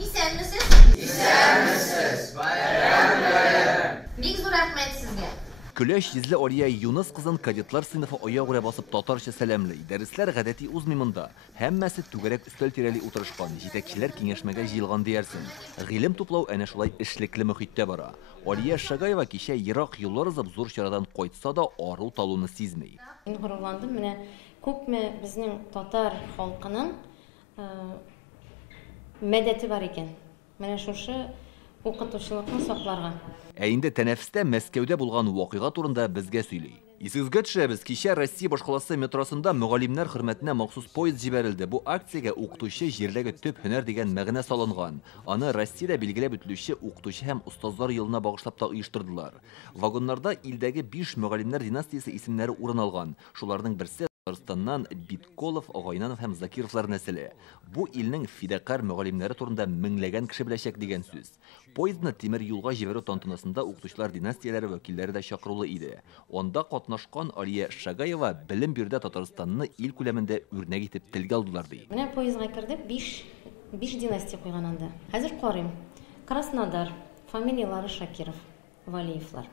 Исәнмесез? Исәнмесез. Bayram. Бик зур рәхмәт сезгә. Көләш йөзле Алия Юныс кызын кадетлар сыйныфы аягүрә басып татарча сәламлый. Дәресләр гадәти узмый монда. Һәммәсе түгәрәк өстәл тирәли утырышкан. Җитәкчеләр киңәшмәгә җыелган диярсең. Гыйлем туплау әнә шулай эшлекле мөхиттә бара. Алия Шагаева кичә ерак юллар узып зур чарадан кайтса да ару талуны сизми. Мин горурландым, менә күпме безнең татар халкының мәдәте бар икән. Менә шушы укытучылыкны сакларга. Ә инде тәнәфестә Мәскәүдә булган вакыйга турында безгә сөйли. Исегезгә төшәбез, кичә Россия башкаласы метросында мөгаллимнәр хөрмәтенә махсус поезд җибәрелде. Бу акциягә укытучы җирдәге төп һөнәр дигән мәгънә салынган. Аны Россиядә билгеләп үтелүче укытучы һәм устазлар елына багышлап та оештырдылар. Вагоннарда илдәге 5 мөгаллимнәр династиясе исемнәре урын алган. Шуларның берсе Татарстаннан Битколов, Гайнанов һәм Закировлар нәселе. Бу илнең фидакар мөгаллимнәре турында меңләгән кеше беләчәк дигән сүз. Поездны тимер юлга җибәрү тантанасында укытучылар династияләре вәкилләре дә чакырылы иде. Анда катнашкан Алия Шагаева белем бирүдә Татарстанны ил күләмендә үрнәк итеп телгә алдылар ди. Менә поездга кирдек, 5 династия куйган анда. Хәзер карыйм. Краснодар, фамилиялары Шакиров, Валиевлар.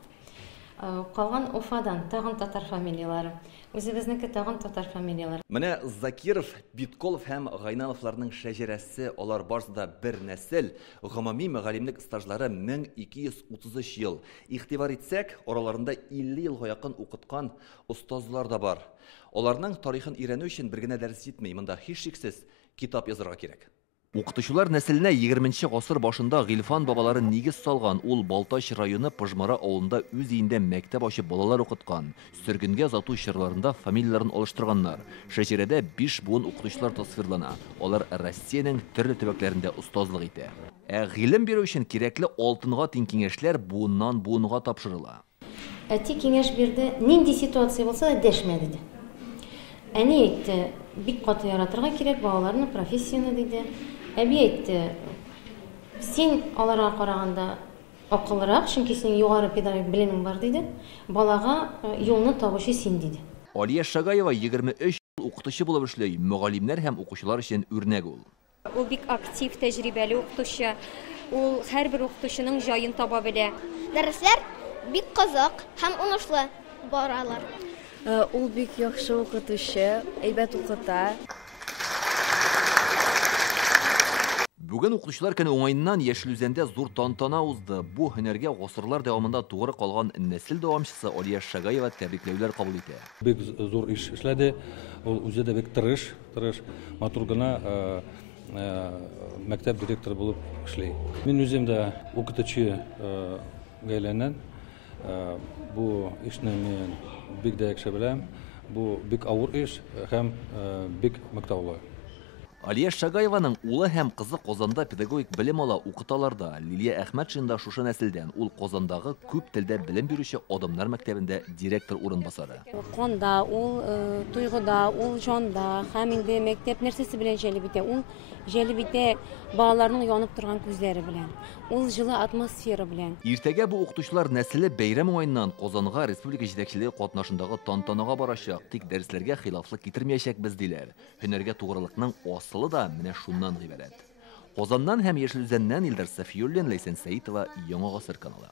Калган Уфадан тагын татар фамилиялары. Үзебезнеке тагын татар фамилиялары. Менә Закиров, Битколов һәм Гайнановларның шәҗәрәсе, алар барысы да бер нәсел, гомуми мөгаллимлек стажлары 1233 ел. Игътибар итсәк, араларында 50 елга якын укыткан устазлар да бар. Аларның тарихын өйрәнү өчен бер генә дәрес җитми, монда һичшиксез китап язарга кирәк. Укытучылар нәселенә 20нче гасыр башында Гыйлфан бабалары нигез салган. Ул Балтач районы Пыжмара авылында үз өендә мәктәп ачып балалар укыткан. Сөргенгә зату чырларында фамилияларын алыштырганнар. Шәҗәрәдә 5 буын укытучылар тасвирлана. Алар Россиянең төрле төбәкләрендә устазлык итә. Ә гыйлем бирү өчен кирәкле алтынга тиң киңәшләр буыннан буынга тапшырыла. Әти киңәш бирде, нинди ситуация булса да дәшмә диде. Әни әйтте, бик каты яратырга кирәк балаларны, профессияны диде. Әби әйтте, син аларга караганда акыллырак, чөнки синең югары педагогик белемең бар диде. Балага юлны табучы син диде. Алия Шагаева 23 ел укытучы булып эшләй, мөгаллимнәр һәм укучылар өчен үрнәк ул. Ул бик актив, тәҗрибәле укытучы. Ул һәрбер укытучының җаен таба белә. Дәресләр бик кызык һәм уңышлы баралар. Ул бик яхшы укытучы, әйбәт укыта. Бүген укытучылар көне уңайыннан Яшел Үзәндә зур тантана узды. Бу һөнәргә гасырлар дәвамында тугры калган нәсел дәвамчысы Алия Шагаева тәбрикләүләр кабул итә. Бик зур эш эшләде. Ул үзе дә бик тырыш, матур гына мәктәп директоры булып эшли. Мин үзем дә укытучы гаиләннән. Бу эшне мин бик дә яхшы беләм. Бу бик авыр эш һәм бик мәктәпле. Алия Шагаеваның улы һәм кызы Казанда педагогик белем ала, укыталарда. Лилия Әхмәтшин да шушы нәселдән. Ул Казандагы күп телдә белем бирүче Адамнар мәктәбендә директор урынбасары. Канда, ул туйгыда, ул җанда, һәм инде мәктәп нәрсәсе белән җәлеп итә? Ул җәлеп итә балаларның янып торган күзләре белән. Ул җылы атмосфера белән. Иртәгә бу укытучылар нәселе бәйрәм уңаеннан Казанга республика җитәкчелеге катнашындагы тантанага барачак. Тик дәресләргә хилафлык китермәячәкбез диләр. Һөнәргә тугрылыкның асылы да менә шуннан гыйбарәт. Казаннан һәм Яшел Үзәннән Илдар Сафиуллин, Ләйсән Сәитова, Яңа Гасыр каналы.